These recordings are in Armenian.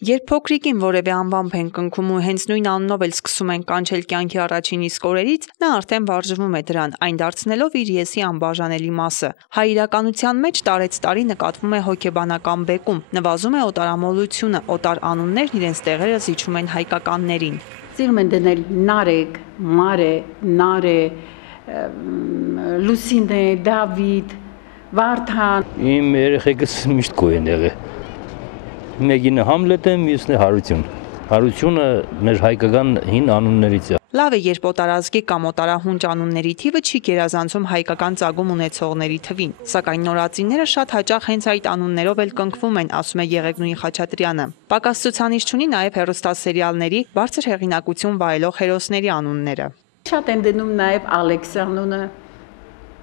Երբ փոքրիկին որևէ անվամբ են կնքում ու հենց նույն անունով էլ սկսում են կանչել կյանքի առաջին իսկ օրերից, նա արդեն վարժվում է դրան, այն դարձնելով իր ես-ի անբաժանելի մասը։ Հայ իրականության մեջ տարեցտարի նկատվում է հոգեբանական բեկում, նվազում է օտարամոլությունը, օտար անուններն իրենց տեղերը զիջում են հայկականներին։ Սիրում են դնել Նարեկ, Մարե, Նարե, Լուսինե, Դավիթ, Վարդան։ Իմ երեխեքս միշտ գոյ են եղել։ Մեկինը Համլետ է, մյուսն է Հարություն։ Հարությունը մեր հայկական հին անուններից է։ Լավ է, երբ օտարազգի կամ օտարահունչ անունների թիվը չի գերազանցում հայկական ծագում ունեցողների թվին, սակայն նորածինները շատ հաճախ հենց այդ անուններով էլ կնքվում են, ասում է Եղեգնուհի Խաչատրյանը։ Պակաս ցուցանիշ չունի նաև հեռուստասերիալների բարձր հեղինակություն վայելող հերոսների անունները։ Շատ են դնում նաև Ալեքս անունը,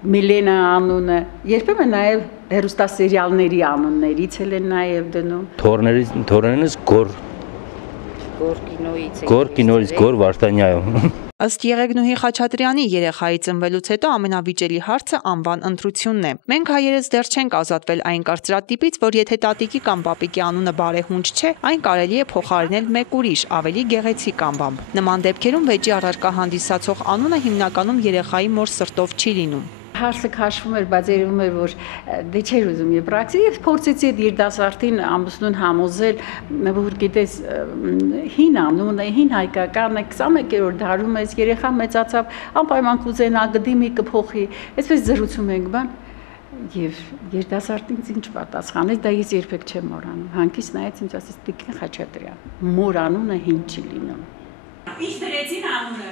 Միլենա անունը, երբեմն նաև հեռուստասերիալների անուններից են նաև դնում։ Թորներից Գոր կինոից Գոր Վարդանյայով։ Ըստ Եղեգնուհի Խաչատրյանի, երեխայի ծնվելուց հետո ամենավիճելի հարցը անվան ընտրությունն է։ Մենք հայերս դեռ չենք ազատվել այն կարծրատիպից, որ եթե տատիկի կամ պապիկի անունը բարեհունչ չէ, այն կարելի է փոխարինել մեկ ուրիշ, ավելի գեղեցիկ անվամբ։ Նման դեպքերում վեճի առարկա հանդիսացող անունը հիմնականում երեխայի մոր սրտով չի լինում։ Հարցը քաշվում էր, բայց երևում էր, որ դե չէր ուզում եփրակցի, եւ փորձեցի այդ երիտասարդին ամուսնուն համոզել, որ գիտես, հին անուն է, հին հայկական է, 21-րդ դարում է, երեխա մեծացավ, անպայման կուզենա գդի մի կփոխի, այսպես զրուցում ենք, բան, եւ երիտասարդին ինչ պատասխանեց, դա ես երբեք չեմ մոռանում։ Հանկից նայեց ինձ, ասեց Տիկին Խաչատրյան, մոր անունը հին չի լինում։ Ինչ դրեցին անունը։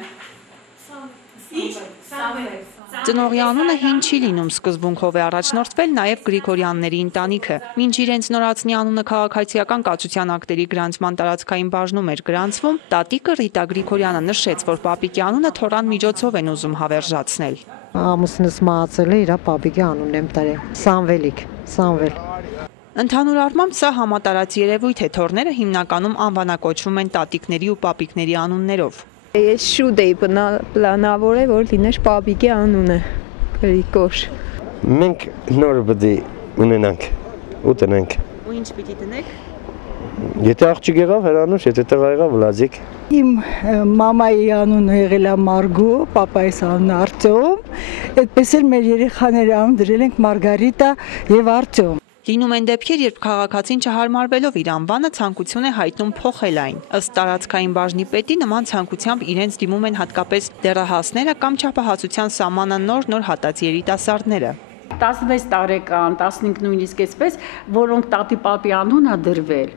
Ծնողի անունը հին չի լինում, սկզբունքով է առաջնորդվել նաև Գրիգորյանների ընտանիքը։ Մինչ իրենց նորածնի անունը քաղաքացիական կացության ակտերի գրանցման տարածքային բաժնում էր գրանցվում, տատիկը Ռիտա Գրիգորյանը նշեց, որ պապիկի անունը թորան միջոցով են ուզում հավերժացնել։ Ամուսնուս մահացել է, իր պապիկի անունն եմ տարել, Սամվել։ Ընդհանուր առմամբ սա համատարած երևույթ է, թորները հիմնականում անվանակոչվում են տատիկների ու պապիկների անուններով։ Ես շուտ էի պլանավորել, որ լիներ պապիկի անունը, Գրիգոր։ Մենք նոր պետք է ունենանք ու տնենք։ Ու ինչ պիտի տնեք։ Եթե աղջիկ եղավ Հրանուշ, եթե տղա եղավ Վլադիկ։ Իմ մամայի անունը եղել է Մարգո, պապայիս անունը Արտյոմ, այդպես էլ մեր երեխաների անուն դրել ենք Մարգարիտա եւ Արտյոմ։ Լինում են դեպքեր, երբ քաղաքացին չհարմարվելով իր անվանը ցանկություն է հայտնում փոխել այն։ Ըստ տարածքային բաժնի պետի նման ցանկությամբ իրենց դիմում են հատկապես դեռահասները կամ չափահասության սահմանը նոր հատած երիտասարդները։ 16 տարեկան, 15 նույնիսկ այսպես, որոնք տատի պապի անուն ա դրվել,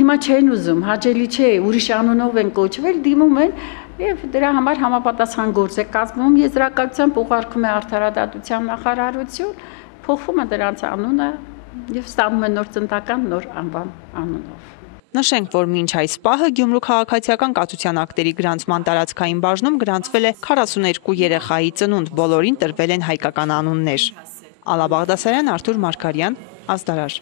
հիմա չեն ուզում, հաճելի չէ, ուրիշ անունով են կոչվել, դիմում են եւ դրա համար համապատասխան գործ է կազմում, եզրակացությամբ ուղարկում է Արդարադատության նախարարություն, փոխվում է դրանց անունը եւ ստանում են նոր ծննդական նոր անվան անունով։ Նշենք, որ մինչ այս պահը Գյումրու քաղաքացիական կացության ակտերի գրանցման տարածքային բաժնում գրանցվել է 42 երեխայի ծնունդ, բոլորին տրվել են հայկական անուններ։ Ալա Բաղդասարյան, Արթուր Մարգարյան, Ազդարար։